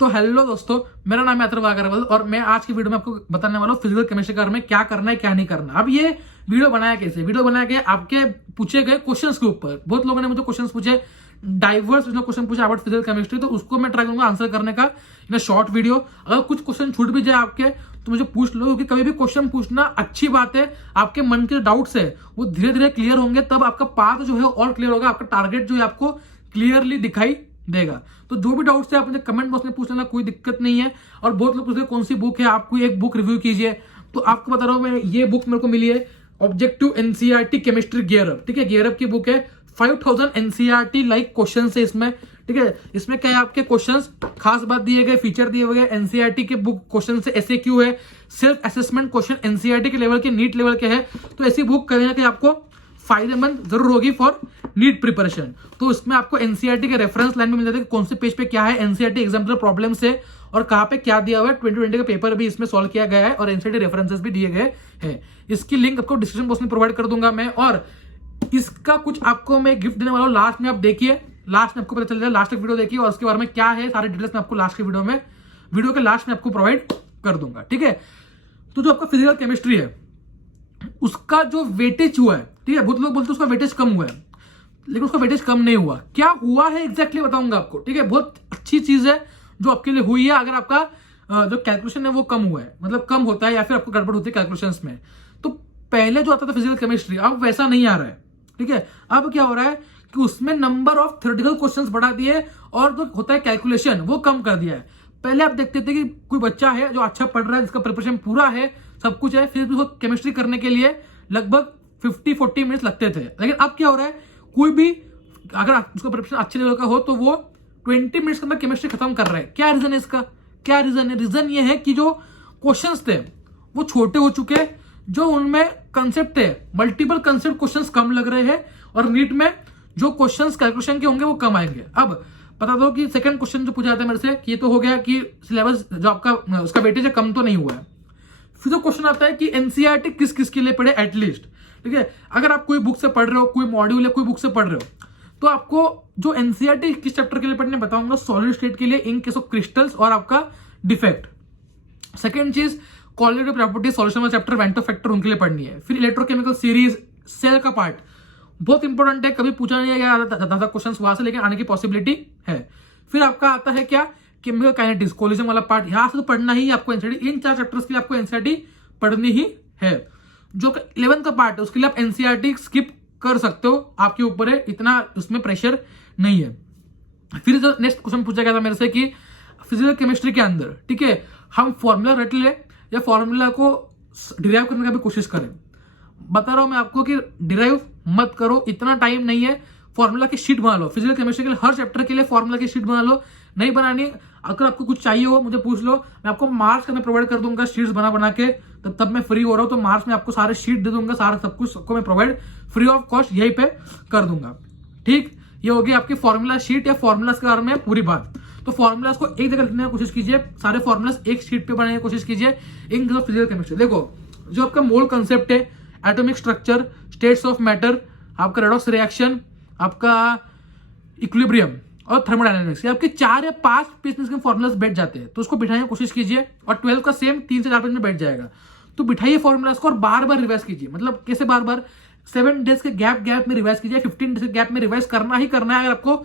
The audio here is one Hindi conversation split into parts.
तो हेलो दोस्तों, मेरा नाम है अथर्व अग्रवाल और मैं आज की वीडियो में आपको बताने वाला हूँ फिजिकल केमिस्ट्री के बारे में क्या करना है क्या नहीं करना। अब ये वीडियो बनाया कैसे? वीडियो बनाया गया आपके पूछे गए क्वेश्चंस के ऊपर। बहुत लोगों ने मुझे क्वेश्चंस पूछे, डाइवर्स क्वेश्चन पूछे अबाउट फिजिकल केमिस्ट्री, तो उसको मैं ट्राई करूंगा आंसर करने का इन शॉर्ट वीडियो। अगर कुछ क्वेश्चन छूट भी जाए आपके तो मुझे पूछ लो, क्योंकि कभी भी क्वेश्चन पूछना अच्छी बात है। आपके मन के डाउट्स है वो धीरे धीरे क्लियर होंगे, तब आपका पाथ जो है और क्लियर होगा, आपका टारगेट जो है आपको क्लियरली दिखाई देगा। तो जो भी डाउट्स है आप मुझे कमेंट बॉक्स में पूछ लेना, कोई दिक्कत नहीं है। और बहुत लोग पूछते हैं कौन सी बुक है, आपको एक बुक रिव्यू कीजिए, तो आपको बता रहा हूं मैं, ये बुक मेरे को मिली है objective NCERT chemistry gear up. ठीक है, गियर अप की बुक है। 5000 एनसीईआरटी लाइक क्वेश्चन है इसमें। ठीक है, इसमें क्या है आपके क्वेश्चंस, खास बात दिए गए, फीचर दिए गए एनसीईआरटी के बुक क्वेश्चन से, एसएक्यू है, सेल्फ असेसमेंट क्वेश्चन एनसीईआरटी के लेवल के, नीट लेवल के है। तो ऐसी बुक कहीं ना कहीं आपको फायदेमंद जरूर होगी फॉर नीट प्रिपरेशन। तो इसमें आपको एनसीईआरटी के रेफरेंस लाइन में मिल जाता है, कौन से पेज पे क्या है, एनसीईआरटी एग्जाम्पल प्रॉब्लम्स है और कहां पे क्या दिया हुआ है। 2020 का पेपर भी इसमें सॉल्व किया गया है और एनसीईआरटी रेफरेंसेस भी दिए गए हैं। इसकी लिंक आपको डिस्क्रिप्शन बॉक्स में प्रोवाइड कर दूंगा मैं, और इसका कुछ आपको मैं गिफ्ट देने वाला हूं। लास्ट में आप देखिए, लास्ट में आपको पता चल जाएगा, लास्ट तक वीडियो देखिए और उसके बारे में क्या है सारे डिटेल्स मैं आपको लास्ट के वीडियो के लास्ट में आपको प्रोवाइड कर दूंगा। ठीक है, तो जो आपका फिजिकल केमिस्ट्री है उसका जो वेटेज हुआ है, ठीक है, बहुत लोग बोलते हैं उसका वेटेज कम हुआ है, लेकिन उसका वेटेज कम नहीं हुआ। क्या हुआ है एग्जैक्टली बताऊंगा आपको। ठीक है, बहुत अच्छी चीज है जो आपके लिए हुई है। अगर आपका जो कैलकुलेशन है वो कम हुआ है, मतलब कम होता है या फिर आपको गड़बड़ होती है कैलकुलेशंस में, तो पहले जो आता था फिजिकल केमिस्ट्री अब वैसा नहीं आ रहा है। ठीक है, अब क्या हो रहा है कि उसमें नंबर ऑफ थ्योरेटिकल क्वेश्चंस बढ़ा दिए और जो होता है कैलकुलेशन वो कम कर दिया है। पहले आप देखते थे कि कोई बच्चा है जो अच्छा पढ़ रहा है, जिसका प्रिपरेशन पूरा है, सब कुछ है, फिर भी उसको केमिस्ट्री करने के लिए लगभग 50-40 मिनट्स लगते थे। लेकिन अब क्या हो रहा है, कोई भी अगर उसका प्रिपरेशन अच्छे लेवल का हो तो वो 20 मिनट्स के अंदर केमिस्ट्री खत्म कर रहा है। क्या रीजन है इसका? क्या रीजन है? रीजन ये है कि जो क्वेश्चंस थे वो छोटे हो चुके हैं, जो उनमें कंसेप्ट थे, मल्टीपल कंसेप्ट क्वेश्चंस कम लग रहे हैं, और नीट में जो क्वेश्चंस कैलकुलेशन के होंगे वो कम आएंगे। अब बता दो कि सेकंड क्वेश्चन जो पूछा जाता है मेरे से, ये तो हो गया कि सिलेबस जो आपका उसका वेटेज है कम तो नहीं हुआ है। फिर जो क्वेश्चन आता है कि एनसीईआरटी किस किस के लिए पढ़े एटलीस्ट। ठीक है, अगर आप कोई बुक से पढ़ रहे हो, कोई मॉड्यूल या कोई बुक से पढ़ रहे हो, तो आपको जो एनसीईआरटी किस चैप्टर के लिए पढ़ने बताऊंगा, सॉलिड स्टेट के लिए, इन केस ऑफ क्रिस्टल्स और आपका डिफेक्ट। सेकेंड चीज, क्वालिटी प्रॉपर्टीज सॉल्यूशन वाला चैप्टर, वेंटो फैक्टर उनके लिए पढ़नी है। फिर इलेक्ट्रोकेमिकल सीरीज, सेल का पार्ट बहुत इंपॉर्टेंट है, कभी पूछा नहीं गया ज्यादा क्वेश्चन वहां से, लेकिन आने की पॉसिबिलिटी है। फिर आपका आता है क्या, केमिकल काइनेटिक्स, कोलिजन वाला पार्ट, यहां से तो पढ़ना ही आपको एनसीईआरटी, इन 4 चैप्टर्स के लिए आपको एनसीईआरटी पढ़नी ही है। जो 11th का पार्ट है उसके लिए आप एनसीईआरटी स्किप कर सकते हो, आपके ऊपर है, इतना उसमें प्रेशर नहीं है। फिर जो नेक्स्ट क्वेश्चन पूछा गया था मेरे से कि फिजिकल केमिस्ट्री के अंदर, ठीक है, हम फॉर्मूला रट ले या फॉर्मूला को डिराइव करने का भी कोशिश करें। बता रहा हूं मैं आपको कि डिराइव मत करो, इतना टाइम नहीं है। फॉर्मूला की शीट बना लो, फिजिकल केमिस्ट्री के लिए हर चैप्टर के लिए फॉर्मूला की शीट बना लो। नहीं बनानी, अगर आपको कुछ चाहिए हो मुझे पूछ लो, मैं आपको मार्च में प्रोवाइड कर दूंगा शीट्स बना के। तब मैं फ्री हो रहा हूं, तो मार्च में आपको सारे शीट दे दूंगा, सारा सब कुछ सबको मैं प्रोवाइड फ्री ऑफ कॉस्ट यहीं पे कर दूंगा। ठीक, ये होगी आपकी फॉर्मूला शीट या फॉर्मूलाज के बारे में पूरी बात। तो फॉर्मूलाज को एक जगह लिखने की कोशिश कीजिए, सारे फॉर्मूलाज एक शीट पे बनाने की कोशिश कीजिए इन फिजिकल केमिस्ट्री। देखो, जो आपका मोल कंसेप्ट है, atomic structure, states of matter, आपका रेडॉक्स रिएक्शन, आपका इक्विलिब्रियम और थर्मोडायनामिक्स, ये आपके 4 या 5 पेज में फॉर्मूलाज बैठ जाते हैं, तो उसको बिठाने की कोशिश कीजिए। और 12 का सेम 3 से 4 पेज में बैठ जाएगा, तो बिठाइए फॉर्मूलाज को और बार बार रिवाइज कीजिए। मतलब कैसे बार बार? 7 डेज के गैप में रिवाइज कीजिए, 15 डेज के गैप में रिवाइज करना ही करना है अगर आपको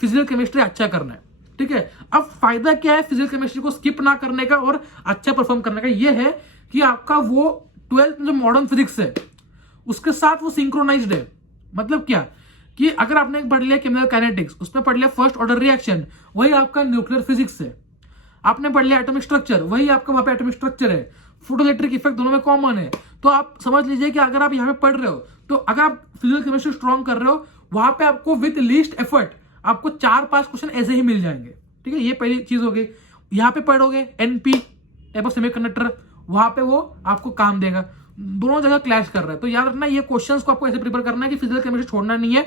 फिजिकल केमिस्ट्री अच्छा करना है। ठीक है, अब फायदा क्या है फिजिकल केमिस्ट्री को स्किप ना करने का और अच्छा परफॉर्म करने का? ये है कि आपका वो 12th में जो मॉडर्न फिजिक्स है उसके साथ वो सिंक्रोनाइज्ड है। मतलब क्या कि अगर आपने एक पढ़ लिया केमिकल काइनेटिक्स, उसमें पढ़ लिया फर्स्ट ऑर्डर रिएक्शन, वही आपका न्यूक्लियर फिजिक्स है। आपने पढ़ लिया एटॉमिक स्ट्रक्चर, वही आपका वहां पे एटॉमिक स्ट्रक्चर है। फोटोइलेक्ट्रिक इफेक्ट दोनों में कॉमन है। तो आप समझ लीजिए कि अगर आप यहाँ पे पढ़ रहे हो, तो अगर आप फिजिकल केमिस्ट्री स्ट्रॉन्ग कर रहे हो, वहां पे आपको विद लीस्ट एफर्ट आपको 4-5 क्वेश्चन ऐसे ही मिल जाएंगे। ठीक है, ये पहली चीज हो गई। यहाँ पे पढ़ोगे एनपी टाइप ऑफ सेमीकंडक्टर, वहां पे वो आपको काम देगा। दोनों जगह क्लैश कर रहा है, तो याद रखना ये क्वेश्चंस को आपको ऐसे प्रिपेयर करना है कि फिजिकल केमिस्ट्री छोड़ना नहीं है,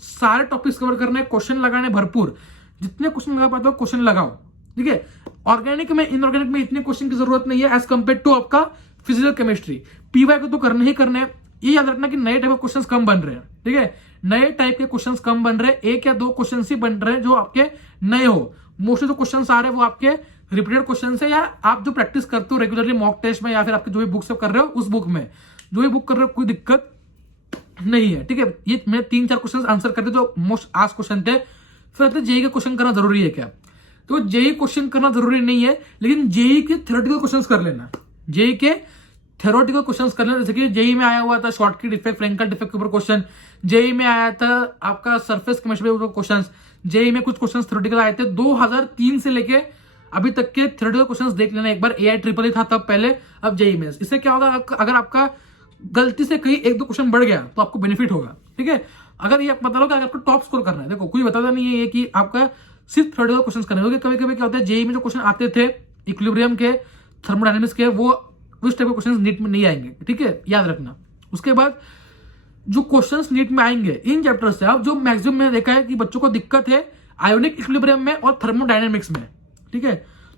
सारे टॉपिक्स कवर करने हैं, क्वेश्चन लगाने भरपूर, जितने क्वेश्चन लगा पाते हो क्वेश्चन लगाओ। ठीक है, ऑर्गेनिक में इनऑर्गेनिक में इतने क्वेश्चन की जरूरत नहीं है एज कंपेयर टू आपका फिजिकल केमिस्ट्री। पीवाई को तो करने ही करने, ये याद रखना कि नए टाइप ऑफ क्वेश्चंस कम बन रहे हैं। ठीक है, नए टाइप के क्वेश्चंस कम बन रहे हैं, 1 या 2 क्वेश्चंस ही बन रहे हैं जो आपके नए हो। मोस्टली जो क्वेश्चन आ रहे हैं वो आपके रिपीटेड क्वेश्चन है, या आप जो प्रैक्टिस करते हो रेगुलरली मॉक टेस्ट में, या फिर आपके जो भी बुक से कर रहे हो उस बुक में, जो भी बुक कर रहे हो कोई दिक्कत नहीं है। ठीक है, ये मैंने 3-4 क्वेश्चन आंसर कर दिए जो मोस्ट आस्क्ड क्वेश्चन थे। फिर जेई का क्वेश्चन करना जरूरी है क्या? तो जेई क्वेश्चन करना जरूरी नहीं है, लेकिन जेई के थ्योरेटिकल क्वेश्चंस कर लेना। जेई के थ्योरेटिकल क्वेश्चंस कर लेना, जैसे कि जेई में आया हुआ था शॉर्टकट इफेक्ट, फ्रैंकल इफेक्ट के ऊपर क्वेश्चन, जेई में आया था आपका सरफेस केमिस्ट्री के ऊपर क्वेश्चंस, जेई में कुछ क्वेश्चंस थ्योरेटिकल आए थे 2003 से लेके अभी तक के थ्योरेटिकल क्वेश्चंस देख लेना एक बार। एआई ट्रिपल था तब पहले, अब जेई में। इससे क्या होगा, अगर आपका गलती से कहीं 1-2 क्वेश्चन बढ़ गया तो आपको बेनिफिट होगा। ठीक है, अगर ये बता लो कि अगर आपको टॉप स्कोर करना है, देखो कोई बताता नहीं है ये कि आपका सिर्फ थ्योरेटिकल क्वेश्चंस करने होंगे। कभी कभी क्या होता है, जेई में जो क्वेश्चन आते थे इक्विलिब्रियम के, थर्मोडायनेमिक्स के, वो उस टाइप के क्वेश्चंस नीट में नहीं आएंगे। ठीक है, याद रखना। उसके बाद जो क्वेश्चंस नीट में आएंगे इन चैप्टर्स से, अब जो मैक्सिमम मैंने देखा है कि बच्चों को दिक्कत है आयोनिक इक्विलिब्रियम में और थर्मोडायनेमिक्स में। ठीक है,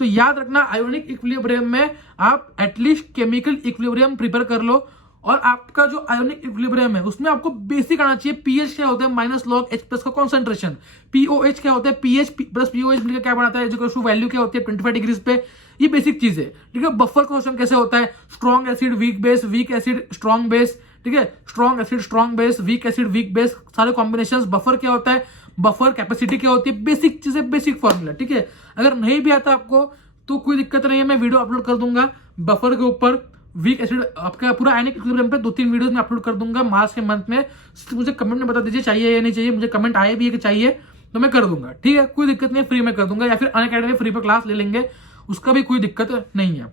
तो याद रखना आयोनिक इक्विलिब्रियम में आप एटलीस्ट केमिकल इक्विलिब्रियम प्रिपेयर कर लो, और आपका जो आयोनिक इक्विलिब्रियम है उसमें आपको बेसिक आना चाहिए। पीएच क्या होता है, माइनस लॉग एच प्लस का कॉन्सेंट्रेशन। पीओएच क्या होता है, पीएच प्लस पीओएच मिलकर क्या बनाता है, जो वैल्यू क्या होती है 25 डिग्रीज पे। ये बेसिक चीज है। ठीक है, बफर क्वेश्चन कैसे होता है, strong acid weak base, weak acid strong base. ठीक है, strong acid strong base, weak acid weak base, सारे कॉम्बिनेशन। बफर क्या होता है, बफर कैपेसिटी क्या होती है, बेसिक चीजें, बेसिक फॉर्मूला। ठीक है, अगर नहीं भी आता आपको तो कोई दिक्कत नहीं है, मैं वीडियो अपलोड कर दूंगा बफर के ऊपर, वीक एसिड आपका पूरा आयनिक इक्विलिब्रियम पे 2-3 वीडियोस में अपलोड कर दूंगा मार्च के मंथ में। मुझे कमेंट में बता दीजिए चाहिए या नहीं चाहिए, मुझे कमेंट आए भी है कि चाहिए तो मैं कर दूंगा। ठीक है, कोई दिक्कत नहीं है, फ्री में कर दूंगा, या फिर अनअकैडमी फ्री पे क्लास ले लेंगे, उसका भी कोई दिक्कत नहीं है।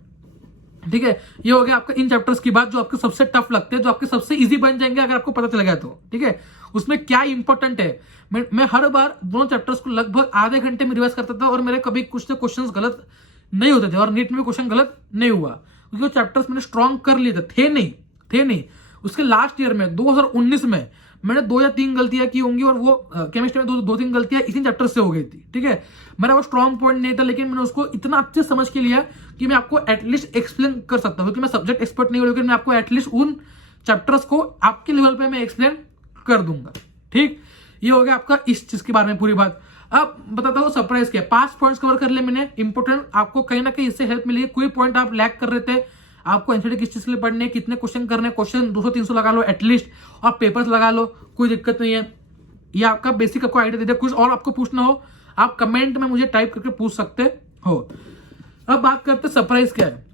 ठीक है, ये हो गया आपका इन चैप्टर्स की बात जो आपके सबसे टफ लगते हैं, जो आपके सबसे इजी बन जाएंगे अगर आपको पता चल गया तो। ठीक है, उसमें क्या इंपॉर्टेंट है, मैं हर बार दोनों चैप्टर्स को लगभग आधे घंटे में रिवाइज करता था, और मेरे कभी कुछ तो क्वेश्चन गलत नहीं होते थे, और नीट में भी क्वेश्चन गलत नहीं हुआ, क्योंकि वो चैप्टर्स मैंने स्ट्रॉन्ग कर लिए थे नहीं। उसके लास्ट ईयर में 2019 में मैंने 2 या 3 गलतियां की होंगी, और वो केमिस्ट्री में 2-3 गलतियां इसी चैप्टर से हो गई थी। ठीक है, मेरा वो स्ट्रॉन्ग पॉइंट नहीं था, लेकिन मैंने उसको इतना अच्छे समझ के लिया कि मैं आपको एटलीस्ट एक्सप्लेन कर सकता हूं, क्योंकि मैं सब्जेक्ट एक्सपर्ट नहीं हूं, लेकिन मैं आपको एटलीस्ट उन चैप्टर्स को आपके लेवल पे मैं एक्सप्लेन कर दूंगा। ठीक, ये हो गया आपका इस चीज के बारे में पूरी बात। अब बताता हूँ सरप्राइज क्या, 5 पॉइंट्स कवर कर ले मैंने इंपोर्टेंट, आपको कहीं ना कहीं इससे हेल्प मिली। कोई पॉइंट आप लैग कर रहे थे, आपको एनसीईआरटी किस चीज के लिए पढ़ने, कितने क्वेश्चन करने, क्वेश्चन 200-300 लगा लो एटलीस्ट, और पेपर्स लगा लो, कोई दिक्कत नहीं है। ये आपका बेसिक आपको आइडिया दे दिया। कुछ और आपको पूछना हो आप कमेंट में मुझे टाइप करके पूछ सकते हो। अब बात करते हैं सरप्राइज क्या है।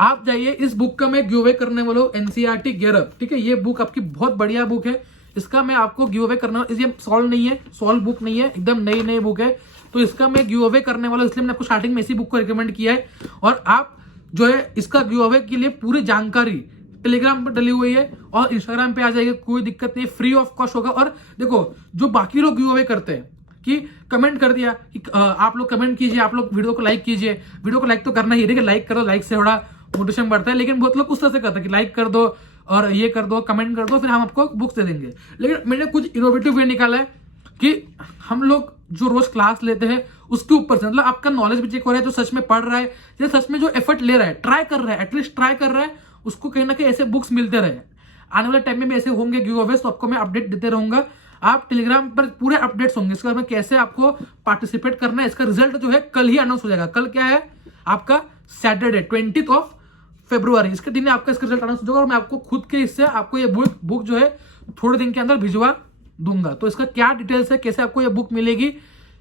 आप जाइए, इस बुक का मैं गिव अवे करने वाला हूँ, एनसीईआरटी गियर अप। ठीक है, ये बुक आपकी बहुत बढ़िया बुक है, इसका मैं आपको गिव अवे करना, ये सॉल्व नहीं है, सॉल्व बुक नहीं है, एकदम नई बुक है, तो इसका मैं गिव अवे करने वाला हूं, इसलिए मैंने आपको स्टार्टिंग में इसी बुक को रिकमेंड किया है। और आप जो है इसका गिव अवे के लिए पूरी जानकारी टेलीग्राम पर डली हुई है, और इंस्टाग्राम पे आ जाएगी, कोई दिक्कत नहीं, फ्री ऑफ कॉस्ट होगा। और देखो जो बाकी लोग गिव अवे करते हैं कि कमेंट कर दिया कि आप लोग कमेंट कीजिए, आप लोग वीडियो को लाइक कीजिए, वीडियो को लाइक तो करना ही, देखिए लाइक करो, लाइक से थोड़ा मोटिवेशन बढ़ता है, लेकिन बहुत लोग उस तरह से करते हैं कि लाइक कर दो और ये कर दो, कमेंट कर दो, फिर हम आपको बुक्स दे देंगे। लेकिन मैंने कुछ इनोवेटिव वे निकाला है कि हम लोग जो रोज क्लास लेते हैं उसके ऊपर से, मतलब आपका नॉलेज भी चेक हो रहा है, जो सच में पढ़ रहा है या सच में जो एफर्ट ले रहा है, ट्राई कर रहा है, एटलीस्ट ट्राई कर रहा है, उसको कहीं ना कहीं ऐसे बुक्स मिलते रहे। आने वाले टाइम में भी ऐसे होंगे गिव अवेज, तो आपको मैं अपडेट देते रहूंगा। आप टेलीग्राम पर पूरे अपडेट्स होंगे इसके बारे में, कैसे आपको पार्टिसिपेट करना है। इसका रिजल्ट जो है कल ही अनाउंस हो जाएगा। कल क्या है आपका सैटरडे 20 फरवरी, इसके दिन आपका इसका रिजल्ट अनाउंस हो जाएगा, और मैं आपको खुद के इससे आपको ये बुक जो है थोड़े दिन के अंदर भिजवा दूंगा। तो इसका क्या डिटेल्स है, कैसे आपको ये बुक मिलेगी,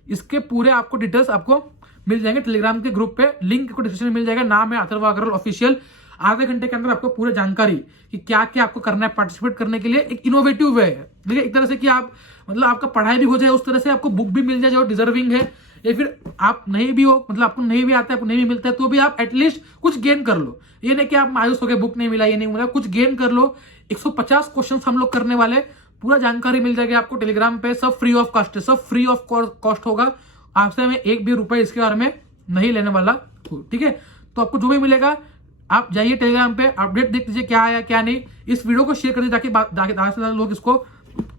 इसके पूरे आपको डिटेल्स आपको मिल जाएंगे टेलीग्राम के ग्रुप पे, लिंक को डिस्क्रिप्शन में मिल जाएगा। नाम है अथर्व अग्रवाल ऑफिशियल। आधे घंटे के अंदर आपको पूरी जानकारी कि क्या क्या आपको करना है पार्टिसिपेट करने के लिए, एक इनोवेटिव वे है। देखिए एक तरह से कि आप मतलब आपका पढ़ाई भी हो जाए, उस तरह से आपको बुक भी मिल जाए जो डिजर्विंग है, या फिर आप नहीं भी हो, मतलब आपको नहीं भी आता है, आपको नहीं भी मिलता है, तो भी आप एटलीस्ट कुछ गेन कर लो। ये नहीं कि आप मायूस हो गए बुक नहीं मिला, ये नहीं मिला, कुछ गेन कर लो। 150 क्वेश्चन हम लोग करने वाले, पूरा जानकारी मिल जाएगी आपको टेलीग्राम पे, सब फ्री ऑफ कॉस्ट है, सब फ्री ऑफ कॉस्ट होगा। आपसे मैं 1 भी रुपए इसके बारे में नहीं लेने वाला हूँ। ठीक है, तो आपको जो भी मिलेगा आप जाइए टेलीग्राम पे, अपडेट देख लीजिए क्या आया क्या नहीं। इस वीडियो को शेयर कर दीजिए ताकि ज्यादा से ज्यादा लोग इसको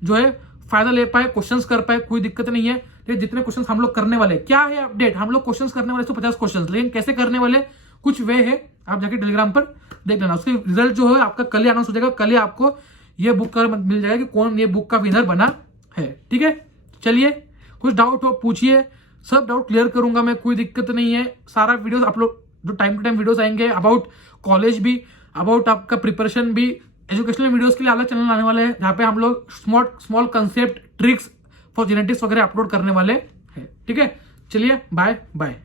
जो है फायदा ले पाए, क्वेश्चंस कर पाए, कोई दिक्कत नहीं है। लेकिन जितने क्वेश्चंस हम लोग करने वाले, क्या है अपडेट, हम लोग क्वेश्चंस करने वाले 150 क्वेश्चंस, लेकिन कैसे करने वाले कुछ वे है, आप जाके टेलीग्राम पर देख लेना। उसके रिजल्ट जो है आपका कल ही अनाउंस हो जाएगा, कल ही आपको ये बुक का मिल जाएगा कि कौन ये बुक का विनर बना है। ठीक है, चलिए कुछ डाउट हो पूछिए, सब डाउट क्लियर करूंगा मैं, कोई दिक्कत नहीं है। सारा वीडियोस अपलोड, जो टाइम टू टाइम वीडियोस आएंगे अबाउट कॉलेज भी, अबाउट आपका प्रिपरेशन भी, एजुकेशनल वीडियोस के लिए अलग चैनल आने वाले हैं जहाँ पे हम लोग small concept, tricks for genetics वगैरह अपलोड करने वाले हैं। ठीक है, चलिए बाय बाय।